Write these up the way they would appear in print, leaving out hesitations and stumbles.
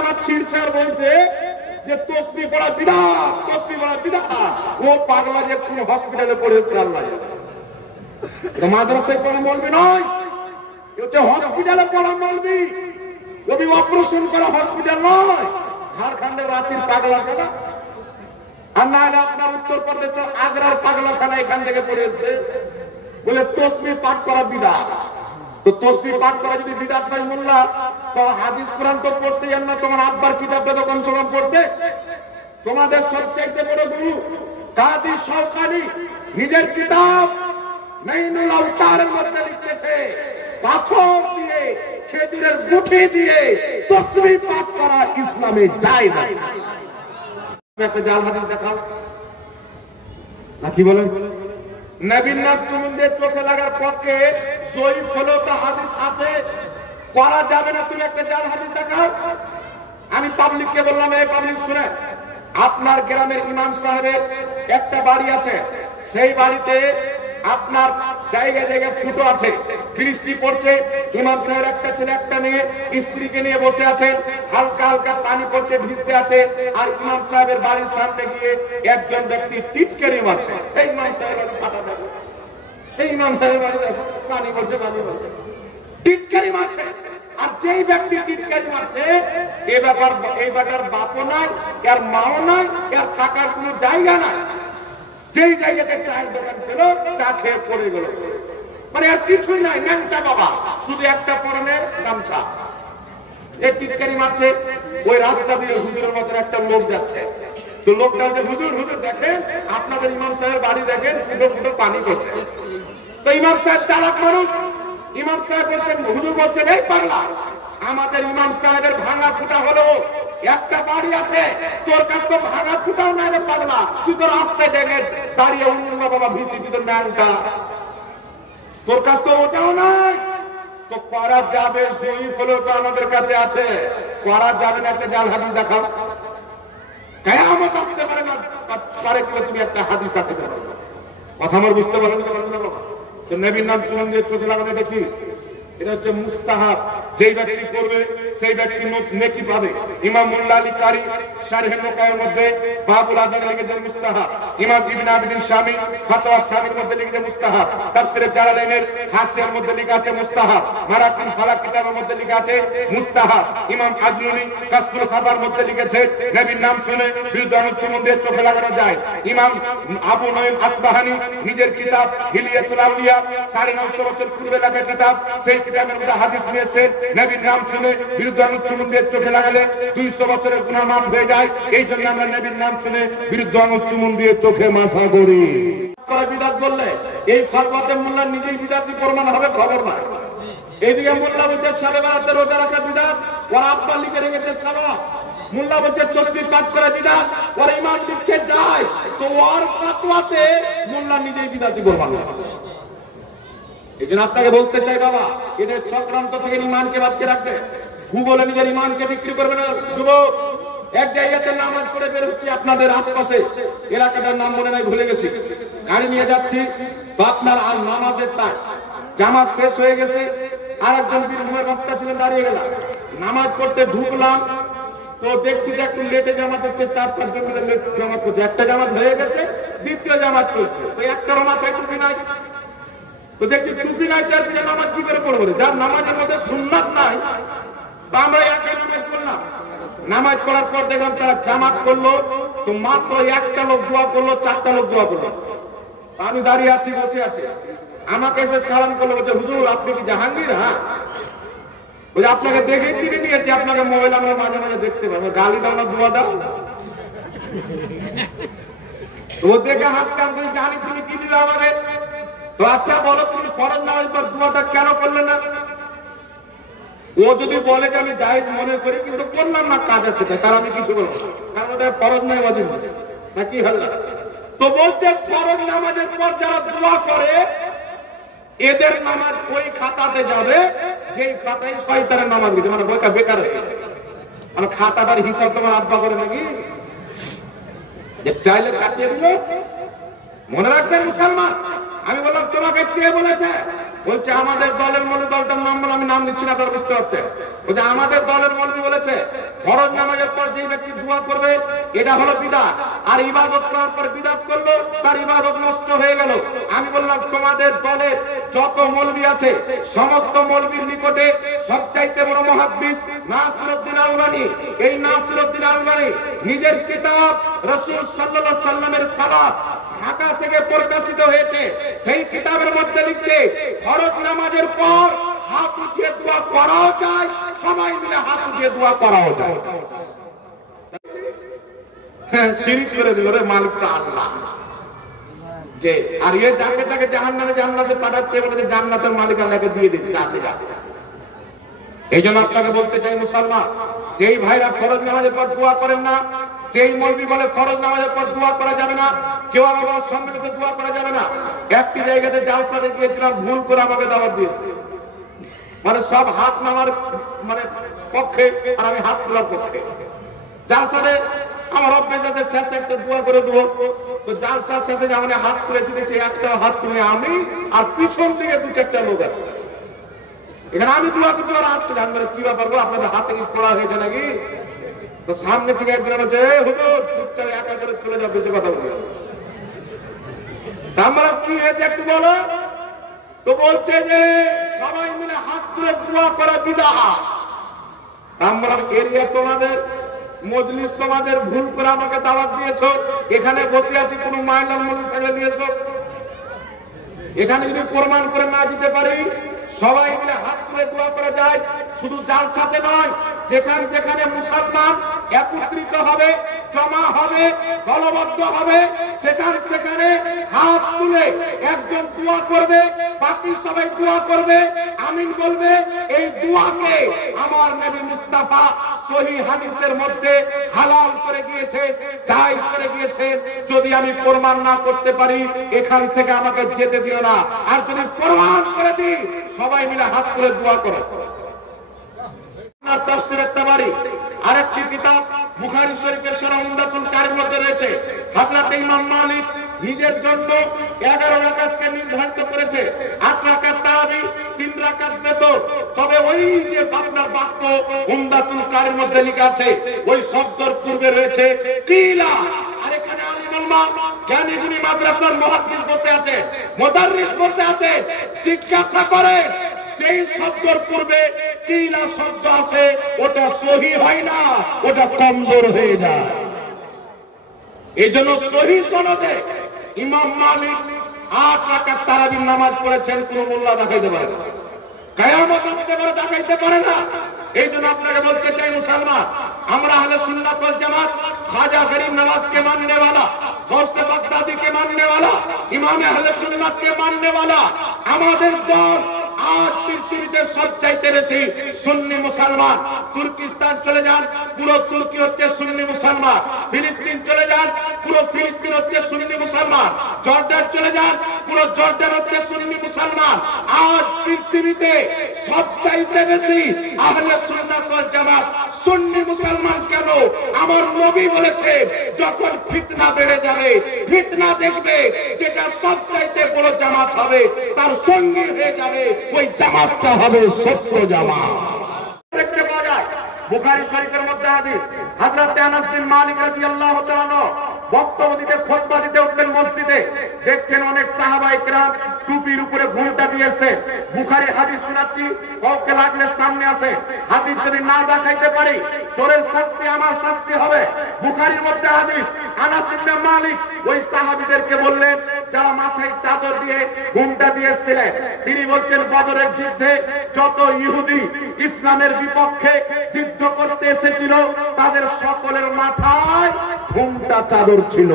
আবার ছিড়ছে আর বলছে যে তসবিহ পড়া বিদআত, তসবিহ পড়া বিদআত। ও পাগলা যে কোন হসপিটালে পড়েছে আল্লাহ জানে। এটা মাদ্রাসায় পড়া মৌলবি নয়, এটা হসপিটালে পড়া মৌলবি। রবি অপারেশন করা হসপিটাল নয়, ঝাড়খণ্ডের রাঁচির পাগলাখানা। আর না হলে আপনার উত্তরপ্রদেশের আগ্রার পাগলাখানা এখান থেকে পড়েছে বলে তসবিহ পাঠ করা বিদআত। তো তসবিহ পাঠ করা যদি বিদআত হয় মোল্লা, তো হাদিস কোরআন তো পড়তে যান না, তোমার আব্বার কিতাবটা তো কমসে কম পড়তে। তোমাদের সবচাইতে বড় গুরু কাজী শওকানি নিজের কিতাব নাইনুল আওতারের মধ্যে লিখেছে, পাথর দিয়ে খেজুরের গুঠি দিয়ে তসবিহ পাঠ করা ইসলামে জায়েজ আছে। একটা জাল হাদিস দেখাও না, কি বলেন? নবীর নাম চুমুন দিয়ে চোখে লাগার পক্ষে জয়ীফ হলো তো হাদিস আছে, করা যাবে না। তুমি একটা জাল হাদিস দেখাও। আমি পাবলিককে বললাম, এই পাবলিক শুনে, আপনার গ্রামের ইমাম সাহেবের একটা বাড়ি আছে, সেই বাড়িতে আপনার জায়গায় জায়গায় ফুটো আছে, বৃষ্টি পড়ছে, ইমাম সাহেবের একটা ছেলে একটা মেয়ে স্ত্রীকে নিয়ে বসে আছেন, হালকা হালকা পানি পড়ছে, ভিজতে আছে, আর ইমাম সাহেবের বাড়ির সামনে গিয়ে একজন ব্যক্তি টিটকারি মারছে। এই ইমাম সাহেবের বাড়ি ফাটা থাকে, এই ইমাম সাহেবের বাড়ি দেখো পানি পড়ছে, পানি পড়ছে, টিটকারি মারছে। আর যেই ব্যক্তি টিটকারি মারছে, এই ব্যাপার বাপও নাই, এর মাও নাই, এর থাকার কোন জায়গা নাই। যেই জায়গাতে চায়ের দোকান পেল, চা খেয়ে পড়ে গেল, মানে আর কিছুই নাই, ন্যাংটা বাবা, শুধু একটা পরনের গামছা। এই টিটকারি মারছে, ওই রাস্তা দিয়ে হুজুরের মতো একটা লোক যাচ্ছে। তো লোকটা যে হুজুর হুজুর দেখেন, আপনাদের ইমাম সাহেবের বাড়ি দেখেন, ফুটো ফুটো পানি করছে। তো ইমাম সাহেব চালাক মানুষ, ইমাম সাহেব বলছেন, হুজুর বলছেন, এই পাগলা, আমাদের ইমাম সাহেবের ভাঙা ফুটা হলো একটা বাড়ি আছে, তোর কাছে তো ভাঙা ফুটাও নাই রে পাগলা, তুই তো রাস্তায় দেখে দাঁড়িয়ে অন্য বাবা ভীতি, তুই তো ন্যাংটা, তোর কাছে তো ওটাও নাই। তো করা যাবে, জয়ীফ হলেও তো আমাদের কাছে আছে, করা যাবে না। একটা জাল হাদিস দেখাও। কিয়ামত আসতে পারে না, পারে কি তুমি একটা হাদিস দেখাতে পারো? কথা আমার বুঝতে পারেন না বাবা? তো নবীর নাম চুমুন দিয়ে চোখে লাগানো, এটা কি? এটা হচ্ছে মুস্তাহাব। যেই ব্যক্তি করবে সেই ব্যক্তি নেকি পাবে। ইমাম মুল্লা আলী কারি শারহে নুকায়ের মধ্যে বাবুল আযান লিখেছেন মুস্তাহাব। ইমাম ইবনে আবিদিন শামী ফতোয়া শামীর মধ্যে লিখেছেন মুস্তাহাব। তাফসীরে জালালাইনের হাসিয়ার মধ্যে লেখা আছে মুস্তাহাব। মারাকিন ফালাক কিতাবের মধ্যে লেখা আছে মুস্তাহাব। ইমাম আজলুনি কাসবুল খাবার মধ্যে লিখেছে, নবীর নাম শুনে বিরুদ্ধে চুমুন দিয়ে চোখে লাগানো যায়। ইমাম আবু নঈম আসবাহানি নিজের কিতাব হিলিয়াতুল আউলিয়া 950 বছর পূর্বে লেখা কিতাব, সেই কিতাবের মধ্যে হাদিস নিয়েছে, নবীর নাম শুনে বিরুদ্ধে চুমুন দিয়ে চোখে লাগালে 200 বছরের গুনাহ মাফ হয়ে যায়। এই জন্য আমরা নবীর নাম শুনে বিরুদ্ধে চুমুন দিয়ে চোখে মাসা করি। বিদাত বললে এই ফাতওয়াতে মোল্লা নিজেই বিদাতি প্রমাণ হবে, খবর নাই। এইদিকে মোল্লা বলছে সাবে বারাতে রোজা রাখা বিদাত, ওর আব্বা লিখে রেখেছে সালাত। মোল্লা বলছে তসবিহ পাঠ করা বিদাত, ওর ইমাম দিচ্ছে যায়। তো ওর ফাতওয়াতে মোল্লা নিজেই বিদাতি প্রমাণ হবে। এই জন্য আপনাকে বলতে চাই বাবা, এদের চক্রান্ত থেকে ইমানকে বাঁচিয়ে রাখবে। ভূগোলে নিজের ইমানকে বিক্রি করবে না। যুবক, এক জায়গাতে নামাজ পড়ে বের হচ্ছে, আপনাদের আশপাশে এলাকাটার নাম মনে নাই, ভুলে গেছি, গাড়ি নিয়ে যাচ্ছি, তো আপনার আর নামাজের টাইম, জামাত শেষ হয়ে গেছে, আর একজন বীরভূমের বক্তা ছিলেন, দাঁড়িয়ে গেলাম, নামাজ পড়তে ঢুকলাম, তো দেখছি যে একটু লেটে জামাত হচ্ছে, 4-5 জন মিলে লেট জামাত করছে। একটা জামাত হয়ে গেছে, দ্বিতীয় জামাত চলছে, তো একটারও মাথায় টুপি নাই। তো দেখছি টুপি নাই, তার নামাজ কি করে পড়বো? যার নামাজের মধ্যে সুন্নাত নাই, তো আমরা একাই নামাজ পড়লাম। নামাজ পড়ার পর দেখলাম তারা জামাত করলো, তো মাত্র একটা লোক দোয়া করলো, 4টা লোক দোয়া করলো। আমি দাঁড়িয়ে আছি, বসে আছি, আমাকে এসে সালাম করলো, বলছে হুজুর আপনি কি জাহাঙ্গীর? হ্যাঁ। বলছে আপনাকে দেখে চিনে নিয়েছি, আপনাকে মোবাইল আমরা মাঝে মাঝে দেখতে পাবো, গালি দাও না, দোয়া দাও। ও দেখে হাসছে, আমি জানি তুমি কি দিলে আমাকে। তো আচ্ছা বলো, তুমি ফরজ নামাজ পর দোয়াটা কেন করলে না? ও যদি বলে যে আমি জায়েজ মনে করি কিন্তু করলাম না, কাজ আছে, তার আমি কিছু বলবো, কারণ ওটা ফরজ নয়, ওয়াজিব নাকি হাল্লা। তো বলছে ফরজ নামাজের পর যারা দোয়া করে এদের নামাজ ওই খাতাতে যাবে যেই খাতায় শয়তানের নামাজ দিতে, মানে বইটা বেকার হয়ে যাবে। মানে খাতাটার হিসাব তোমার আব্বা করে নাকি, যে চাইলে কাটিয়ে দিল। মনে রাখবেন মুসলমান, আমি বললাম তোমাকে কে বলেছে বলছে আমাদের দলের মৌলবী, দলটার নাম বলে আমি নাম নিচ্ছি না, আপনারা বুঝতে পারছেন। বলছে আমাদের দলের মৌলবী বলেছে ফরজ নামাজের পর যে ব্যক্তি দোয়া করবে এটা হলো বিদআত, আর ইবাদত করার পর বিদআত করলো তার ইবাদত নষ্ট হয়ে গেল। আমি বললাম তোমাদের দলের যত মৌলবী আছে সমস্ত মৌলবীর নিকটে সবচাইতে বড় মুহাদ্দিস নাসিরউদ্দিন আলবানী। এই নাসিরউদ্দিন আলবানী নিজের কিতাব রাসূল সাল্লাল্লাহু আলাইহি সাল্লামের সালাত ঢাকা থেকে প্রকাশিত হয়েছে, সেই কিতাবের মধ্যে লিখছে ফরজ নামাজের পর হাত উঠিয়ে দোয়া করাও যায়, সবাই মিলে হাত উঠিয়ে দোয়া করাও যায়। হ্যাঁ, শিরিক করে দিল রে মালিক তো আল্লাহ। যে আর এ যাকে তাকে জাহান্নামে জান্নাতে পাঠাচ্ছে, বলে জান্নাতের মালিক আল্লাহকে দিয়ে দিচ্ছে আপনি যাতে। এই জন্য আপনাকে বলতে চাই মুসলমান, যেই ভাইরা ফরজ নামাজের পর দোয়া করেন না, যেই মৌলবী বলে ফরজ নামাজের পর দোয়া করা যাবে না, কেউ আমার সম্মিলিত দোয়া করা যাবে না। একটি জায়গাতে জালসাতে গিয়েছিলাম, ভুল করে আমাকে দাওয়াত দিয়েছে, মানে সব হাত নামার মানে পক্ষে আর আমি হাত তোলার পক্ষে। জালসাতে আমার অভ্যেস শেষে একটা দোয়া করে দেবো, তো জালসা শেষে যেমন হাত তুলেছি দেখছি একটা হাত তুলে আমি আর পিছন থেকে দু চারটা লোক আছে, এখানে আমি দোয়া করতে পারি হাত তুলে। আমি কি ব্যাপার বলো, আপনাদের হাতে কি পড়া হয়েছে নাকি? তো সামনে থেকে একজন বলছে হুজুর চুপচাপ একা করে চলে যাও, বেশি কথা বলে। আমরা কি হয়েছে একটু বলো তো? বলছে যে সবাই মিলে হাত তুলে দোয়া করা বিদআত। আমরা এরিয়া তোমাদের মজলিস তোমাদের ভুল করে আমাকে দাওয়াত দিয়েছো, এখানে বসে আছি কোন মাইলাম মজলিস থাকলে দিয়েছো, এখানে যদি প্রমাণ করে না দিতে পারি সবাই মিলে হাত তুলে দোয়া করা যায়। শুধু যার সাথে নয়, যেখানে যেখানে মুসলমান একত্রিত হবে, জমা হবে, দলবদ্ধ হবে, সেখানে সেখানে হাত তুলে একজন দোয়া করবে, বাকি সবাই দোয়া করবে, আমিন বলবে। এই দোয়াকে আমার নবী মুস্তাফা সহিহ হাদিসের মধ্যে হালাল করে গিয়েছে, জায়েজ করে গিয়েছে। যদি আমি প্রমাণ না করতে পারি এখান থেকে আমাকে যেতে দিও না, আর যদি প্রমাণ করে দিই সবাই মিলে হাত তুলে দোয়া করো। তাফসীরে তাবারী আরেকটি কিতাব বুখারী শরীফের শরহ উমদাতুল কারীর মধ্যে রয়েছে। হযরত ইমাম মালিক নিজের জন্য 11 রাকাতকে নির্ধারিত করেছে, 8 রাকাত তারাবি, 3 রাকাত বেতর। তবে ওই যে আপনার বাক্য উমদাতুল কারীর মধ্যে লেখা আছে, ওই শব্দের পূর্বে রয়েছে কিলা। আর এখানে আলিম উলমা জ্ঞানী গুণী মাদ্রাসার মুহাদ্দিস বসে আছে, মুদাররিস বসে আছে, জিজ্ঞাসা করে যেই শব্দের পূর্বে কিলা শব্দ আছে ওটা সহিহ হয় না, ওটা কমজোর হয়ে যায়। এই জন্য সহিহ সনদে ইমাম মালিক 8 রাকাত তারাবির নামাজ পড়েছেন, কোন মোল্লা দেখাইতে পারে না, কিয়ামত আসতে পারে দেখাইতে পারে না। এই জন্য আপনাকে বলতে চাই মুসলমান, আমরা আহলে সুন্নাত ওয়াল জামাত খাজা গরিব নওয়াজকে মাননে वाला, গৌসে বাগদাদি কে মাননে वाला, ইমাম আহলে সুন্নাত কে মাননে वाला। আমাদের দল আজ পৃথিবীতে সবচাইতে বেশি সুন্নি মুসলমান। তুর্কিস্তান চলে যান, পুরো তুর্কি হচ্ছে সুন্নি মুসলমান। ফিলিস্তিন চলে যান, পুরো ফিলিস্তিন হচ্ছে সুন্নি মুসলমান। জর্ডান চলে যান, পুরো জর্ডান হচ্ছে সুন্নি মুসলমান। আজ পৃথিবীতে সবচাইতে বেশি আহলে সুন্নাত ওয়াল জামাত সুন্নি মুসলমান। কেন? আমার নবী বলেছে যখন ফিতনা বেড়ে যাবে, ফিতনা দেখবে যেটা সবচাইতে বড় জামাত হবে তার সঙ্গী হয়ে যাবে, ওই জামাতটা হবে সত্য জামাত। দেখতে পাওয়া যায় বুখারী শরীফের মধ্যে হাদিস, হযরত আনাস বিন মালিক রাদিয়াল্লাহু তাআলা বক্তব্য দিতে, খুতবা দিতে উঠলেন মসজিদে। দেখছেন অনেক সাহাবায়ে কেরাম টুপির উপরে ঘোমটা দিয়েছে। বুখারী হাদিস শোনাচ্ছি, কাউকে লাগলে সামনে আসে। হাদিস যদি না দেখাইতে পারি চোরের শাস্তি আমার শাস্তি হবে। বুখারীর মধ্যে হাদিস, আনাস ইবনে মালিক ওই সাহাবীদেরকে বললেন যারা মাথায় চাদর দিয়ে ঘোমটা দিয়েছিলেন, তিনি বলছেন বদরের যুদ্ধে যত ইহুদি ইসলামের বিপক্ষে যুদ্ধ করতে এসেছিল তাদের সকলের মাথায় ঘোমটা চাদর ছিল,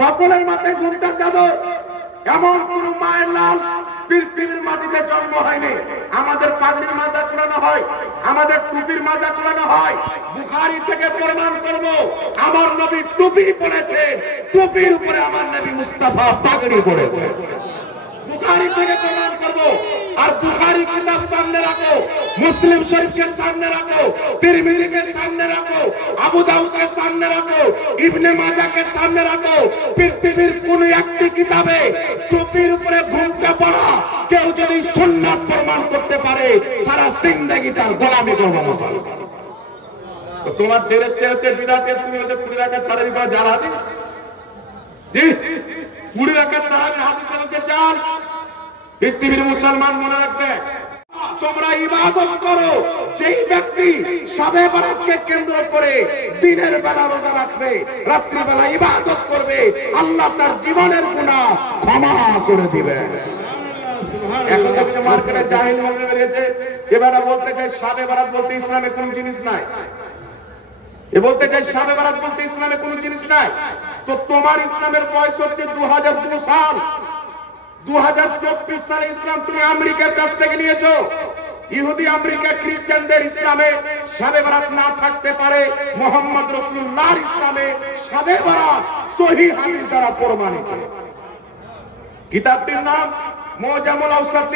সকলের মাথায় ঘোমটা চাদর। এমন কোন মায়ের লাল পৃথিবীর মাটিতে জন্ম হয়নি। আমাদের পাগড়ির মাজা কুড়ানো হয়, আমাদের টুপির মাজা কুড়ানো হয়। বুখারী থেকে প্রমাণ করব আমার নবী টুপি পরেছে, টুপির উপরে আমার নবী মুস্তাফা পাগড়ি পরেছে। বুখারী থেকে প্রমাণ করব আর বুখারী কিতাব সামনে রাখো, মুসলিম শরীফকে সামনে রাখো, তিরমিজিকে সামনে রাখো, আবু দাউদকে সামনে রাখো, ইবনে মাজাহকে সামনে রাখো। পৃথিবীর কোন একটি কিতাবে টুপির উপরে ঘুমটা পড়া কেউ যদি সুন্নাত প্রমাণ করতে পারে, সারা জিন্দেগি তার গোলামি করবে মুসলমান। তো তোমার ড্রেসটা হচ্ছে বিদাতে, তুমি হচ্ছে 20 রাকাত তারাবি পড়া জাল হাদিস। জি 20 রাকাত তারাবি হাদিস বলতে চান। পৃথিবীর মুসলমান মনে রাখবে, তোমরা ইবাদত করো। যেই ব্যক্তি শবে বরাতকে কেন্দ্র করে দিনের বেলা রোজা রাখবে, রাত্রি বেলা ইবাদত করবে, আল্লাহ তার জীবনের গুনাহ ক্ষমা করে দিবেন। এখন তো মার্কেটে জাহিল মনে বেরিয়েছে, এবারে বলতে চাই শবে বরাত বলতে ইসলামে কোন জিনিস নাই। এ বলতে চাই শবে বরাত বলতে ইসলামে কোন জিনিস নাই। তো তোমার ইসলামের বয়স হচ্ছে 2002 সাল। 2024 সালে ইসলাম তুমি আমেরিকার কাছ থেকে নিয়েছো। ইহুদি আমেরিকা খ্রিস্টানদের ইসলামে শবে বরাত না থাকতে পারে, মুহাম্মদ রাসূলুল্লাহর ইসলামে শবে বরাত সহিহ হাদিস দ্বারা প্রমাণিত। কিতাবটির নাম মুজামুল আওসাত।